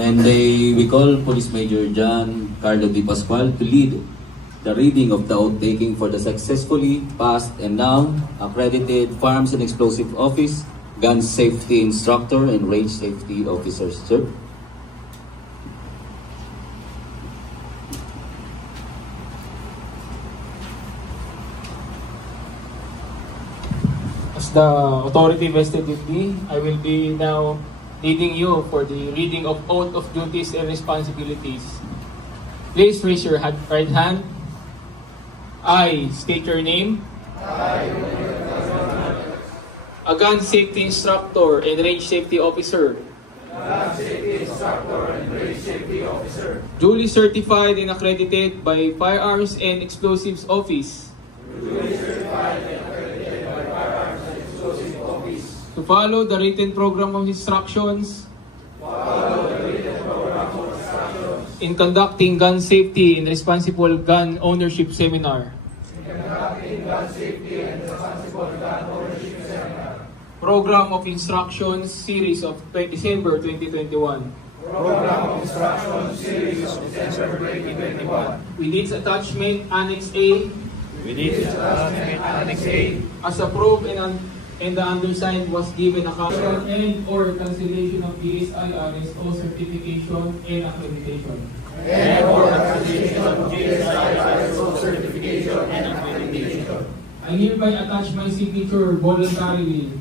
And we call Police Major John Carlo Di Pascual to lead the reading of the oath taking for the successfully passed and now accredited Firearms and Explosive Office, Gun Safety Instructor, and Range Safety Officers. Sir. As the authority vested with me, I will be now leading you for the reading of oath of duties and responsibilities. Please raise your right hand. I state your name. A gun safety instructor and range safety officer. Duly certified and accredited by Firearms and Explosives Office. To follow the written program of instructions. In conducting gun safety and responsible gun ownership seminar. Program of Instructions Series of December 2021. With its attachment Annex A. As approved and the undersigned was given a copy and or cancellation of GSIRS or certification and accreditation. I hereby attach my signature voluntarily.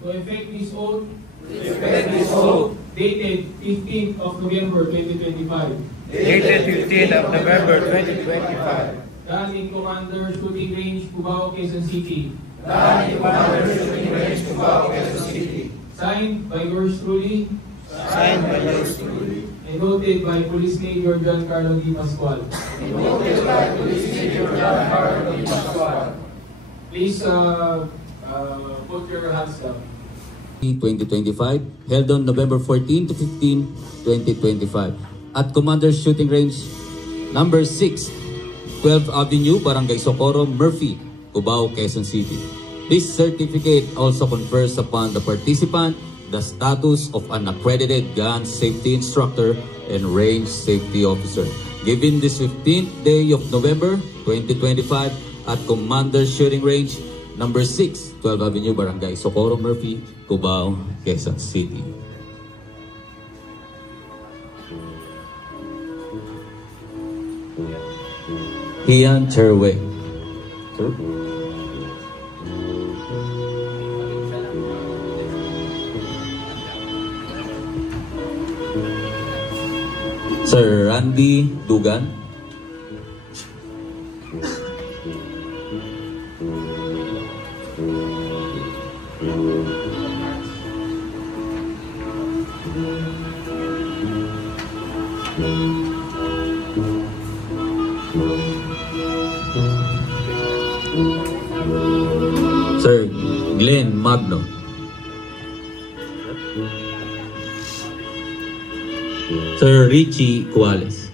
To effect this oath. Dated 15th of November 2025. Done in Commander Shooting Range, Cubao, Quezon City. Signed by yours truly. And noted by Police Major John Carlo Di Pascual. Please put your hands down. 2025, held on November 14 to 15, 2025 at Commander Shooting Range number 6, 12th Avenue, Barangay Socorro, Murphy, Cubao, Quezon City. This certificate also confers upon the participant the status of an accredited gun safety instructor and range safety officer, given this 15th day of November 2025 at Commander Shooting Range number 6, 12th Avenue, Barangay Socorro, Murphy, Cubao, Quezon City. Ian Cherway. Sir? Sir Randy Dugan. Sir Glenn Magno. Sir Richie Cuales.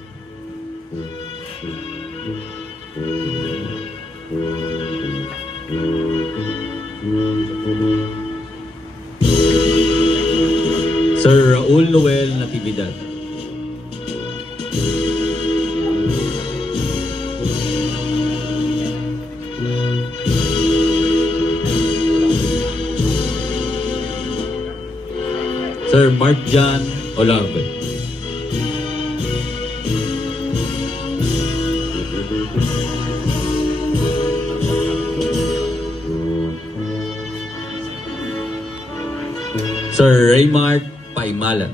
Sir Raul Noel Natividad. Sir Mark John Olarbe. Sir Raymart Paimalan.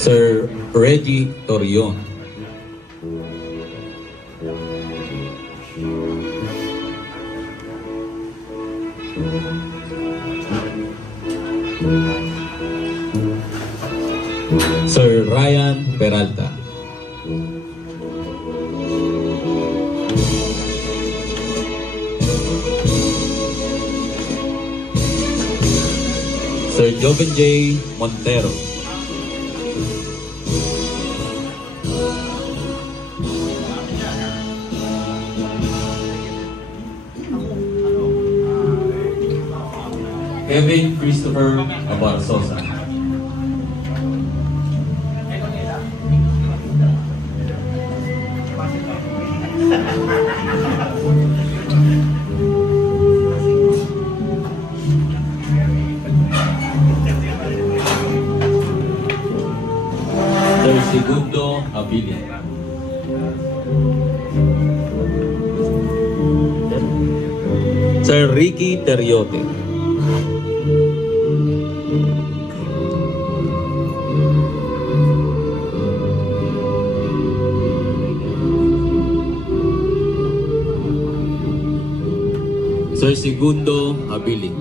Sir Reggie Torion. Sir Ryan Peralta. Sir Joven J. Montero. Kevin Christopher Abarsosa. Sir Segundo Abili. Sir Ricky Teriote. Sir Segundo Abili.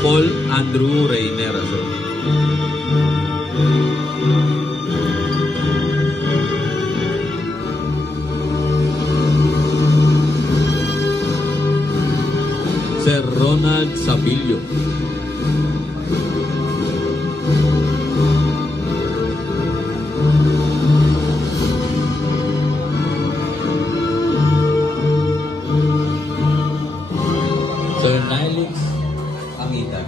Paul Andrew Reynerazo. Sir Ronald Sabilio. Sir Nilix Angita.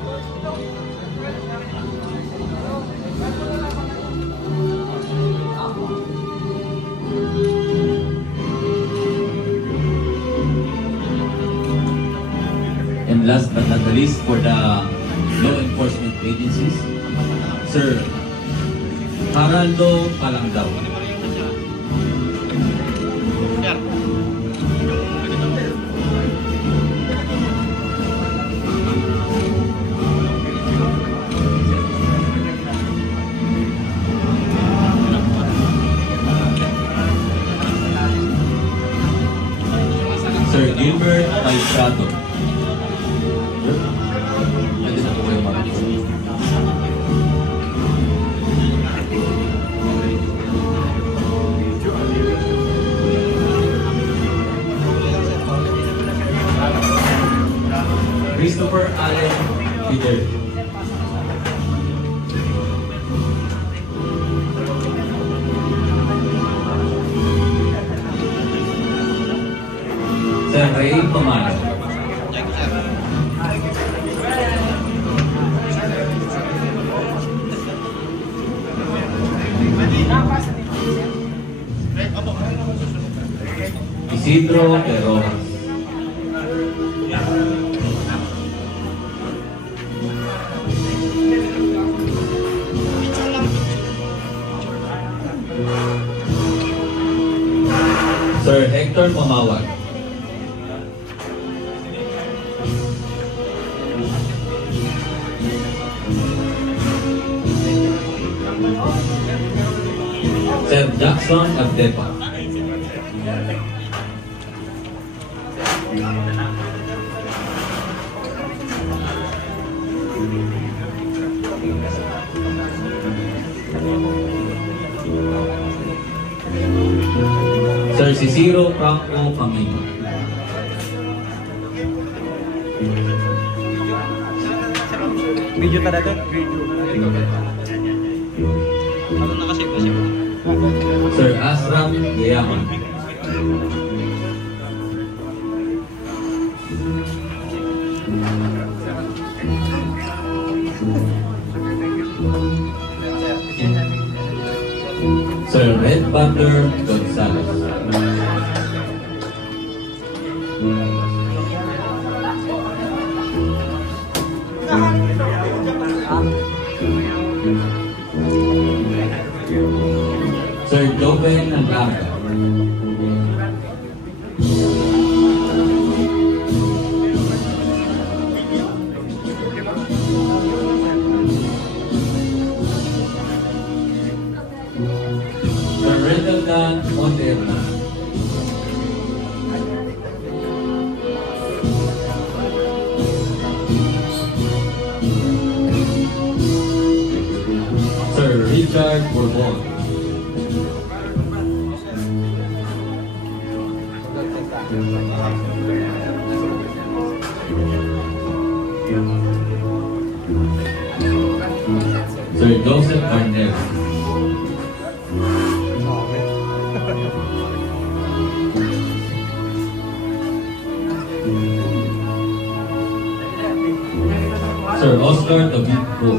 And last but not the least, for the law enforcement agencies, Sir Haraldo Palangdaw. Sir Gilbert Maistrado. Christopher Allen Peter. Sir Ray Tomano. Isidro Perojas. Sir Hector Mamawag. Sir Jackson Abdepa. Sir Cicero Franco Camino. Video talaga? Video. Ano nakasave na siya? Sir Asram Yayaman. Sir Red Butler Gonzalez. Sir Joven Blanca. Sir Redaldan Moderna. Richard Bourbon. Sir Joseph Arnett. Sir Oscar David Pro.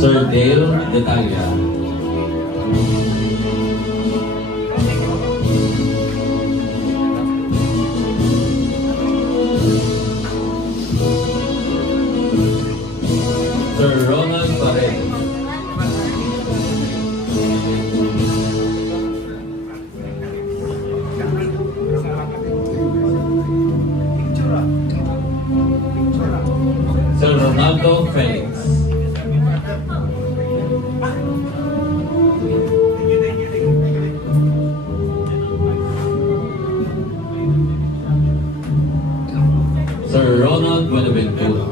Sir Dale Detalia. Sir Ronald Paredes. Sir Ronaldo Felix. Sir Ronald Buenaventura.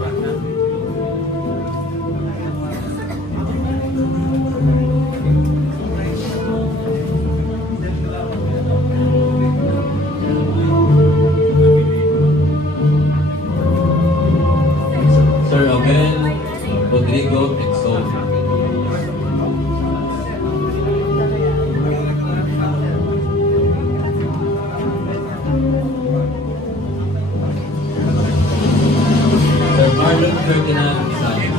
Sir Abel Rodrigo Exol. Sir Marlon Ferdinand Sanchez.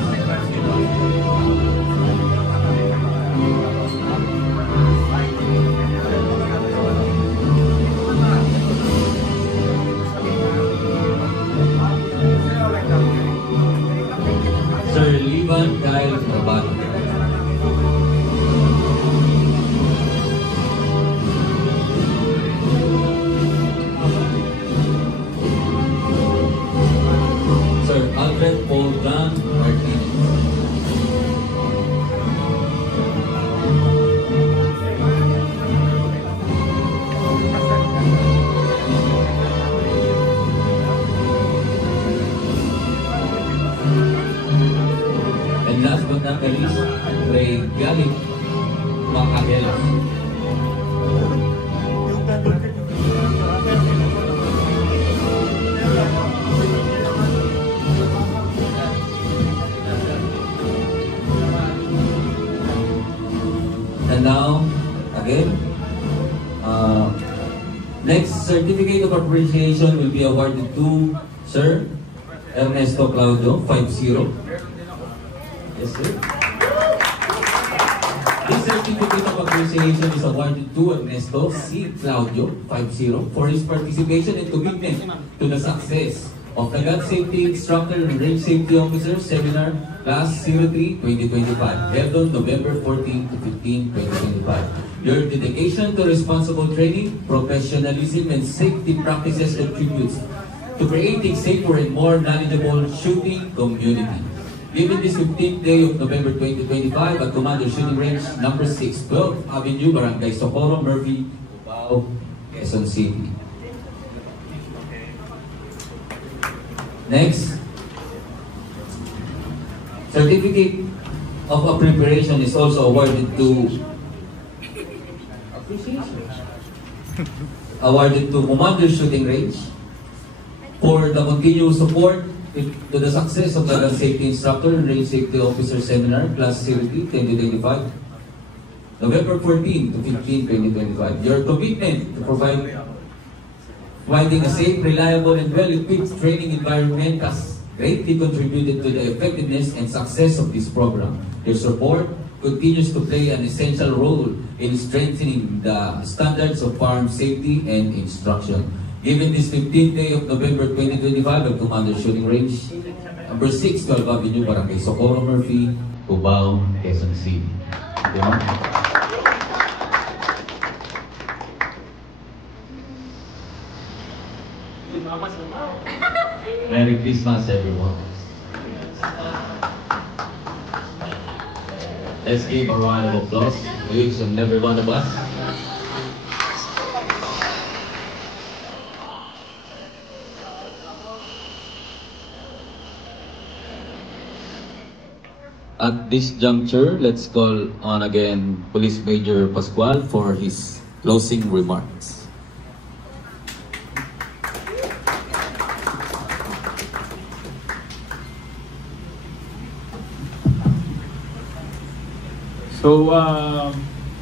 Sir Liban Kyle Rabano. Sir Alfred Paul John Martinez. And last but not the least, Ray Galip Macabelas. And now, again, next certificate of appreciation will be awarded to Sir Ernesto Claudio, 5-0. Yes, sir. This certificate of appreciation is awarded to Ernesto C. Claudio, 5-0, for his participation and commitment to the success of the Gun Safety Instructor and Range Safety Officer Seminar Class 03-2025, held on November 14 to 15, 2025. Your dedication to responsible training, professionalism, and safety practices contributes to creating safer and more knowledgeable shooting community. Given this 15th day of November 2025 at Commander Shooting Range number 6, 12th Avenue, Barangay Socorro, Murphy, Cubao, Quezon City. Next, certificate of preparation is also awarded to Commander Shooting Range for the continuous support to the success of the Gun Safety Instructor and Range Safety Officer Seminar, Class Series 2025, November 14 to 15, 2025. Your commitment to providing a safe, reliable, and well-equipped training environment has greatly contributed to the effectiveness and success of this program. Your support continues to play an essential role in strengthening the standards of firearm safety and instruction. Given this 15th day of November 2025 at Commander Shooting Range, number 6, 12 Avenue, Barangay Socorro, Murphy, Cubao, Quezon City. Merry Christmas, everyone. Let's give a round of applause to each and every one of us. At this juncture, let's call on again Police Major Pascual for his closing remarks. So,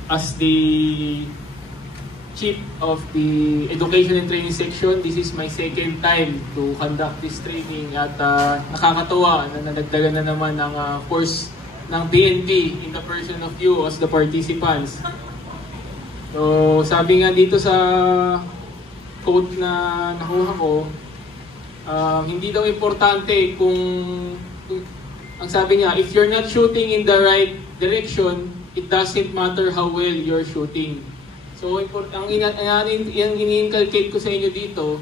as the Chief of the Education and Training Section, this is my second time to conduct this training at nakakatuwa na nadagdagan na naman ng course ng BNP in the person of you as the participants. So, sabi nga dito sa quote na nakuha ko, hindi daw importante kung ang sabi niya, if you're not shooting in the right direction, it doesn't matter how well you're shooting. So, ang ini-inculcate ko sa inyo dito,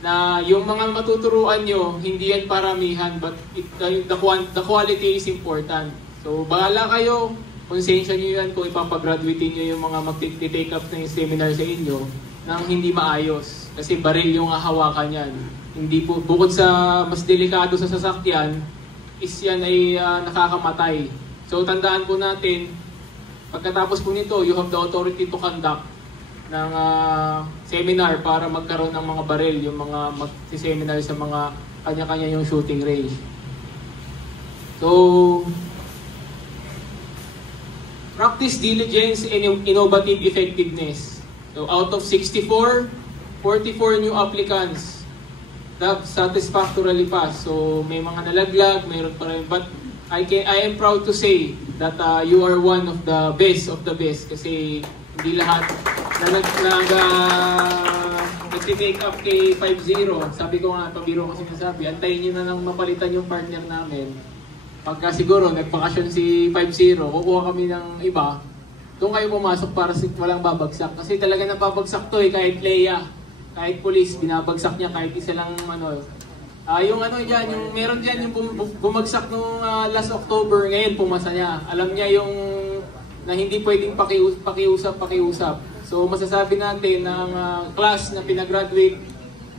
na yung mga matuturuan nyo, hindi yan paramihan, but the quality is important. So, bahala kayo, konsensya nyo yan kung ipapagraduate nyo yung mga mag-take up na yung seminar sa inyo nang hindi maayos. Kasi baril yung hahawakan yan. Hindi po, bukod sa mas delikado sa sasakyan, is yan ay nakakamatay. So, tandaan po natin, pagkatapos po nito, you have the authority to conduct ng seminar para magkaroon ng mga baril, yung mga mag-seminar sa mga kanya-kanya yung shooting range. So, practice diligence and innovative effectiveness. So, out of 64, 44 new applicants that satisfactorily passed. So, may mga nalaglag, mayroon pa rin, but I am proud to say that you are one of the best kasi hindi lahat na nag-take up kay 5-0. Sabi ko nga, pabiro ko sinasabi, antayin nyo na lang mapalitan yung partner namin. Pagka siguro nagbakasyon si 5-0, kukuha kami ng iba, doon kayo pumasok para walang babagsak. Kasi talaga nababagsak to kahit Leia, kahit police, binabagsak niya kahit isa lang yung dyan, yung meron dyan yung bumagsak nung last October, ngayon pumasa niya. Alam niya yung na hindi pwedeng pakiusap. So masasabi natin na ang class na pinagraduate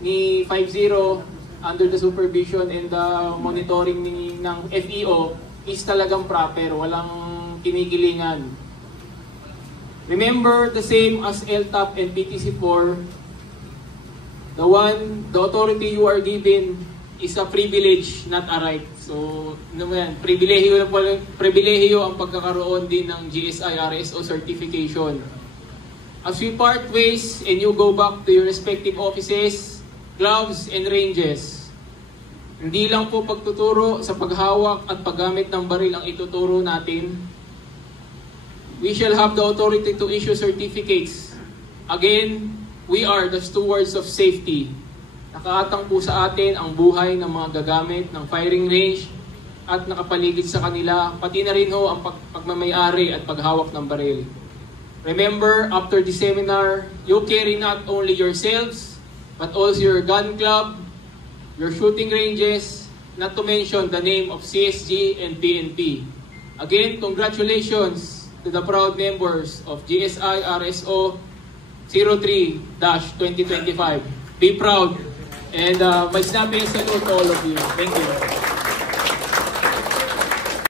ni 5-0 under the supervision and the monitoring ng FEO is talagang proper, walang kinikilingan. Remember the same as LTAP and PTC4, the authority you are given is a privilege, not a right. So, pribilehiyo ang pagkakaroon din ng GSI RSO certification. As we part ways and you go back to your respective offices, gloves and ranges, hindi lang po pagtuturo sa paghawak at paggamit ng baril ang ituturo natin. We shall have the authority to issue certificates. Again, we are the stewards of safety. Nakaatang po sa atin ang buhay ng mga gagamit ng firing range at nakapaligid sa kanila, pati na rin ang pagmamayari at paghawak ng baril. Remember, after the seminar, you carry not only yourselves, but also your gun club, your shooting ranges, not to mention the name of CSG and PNP. Again, congratulations to the proud members of GSI RSO 03-2025. Be proud. And my snappy salute to all of you. Thank you.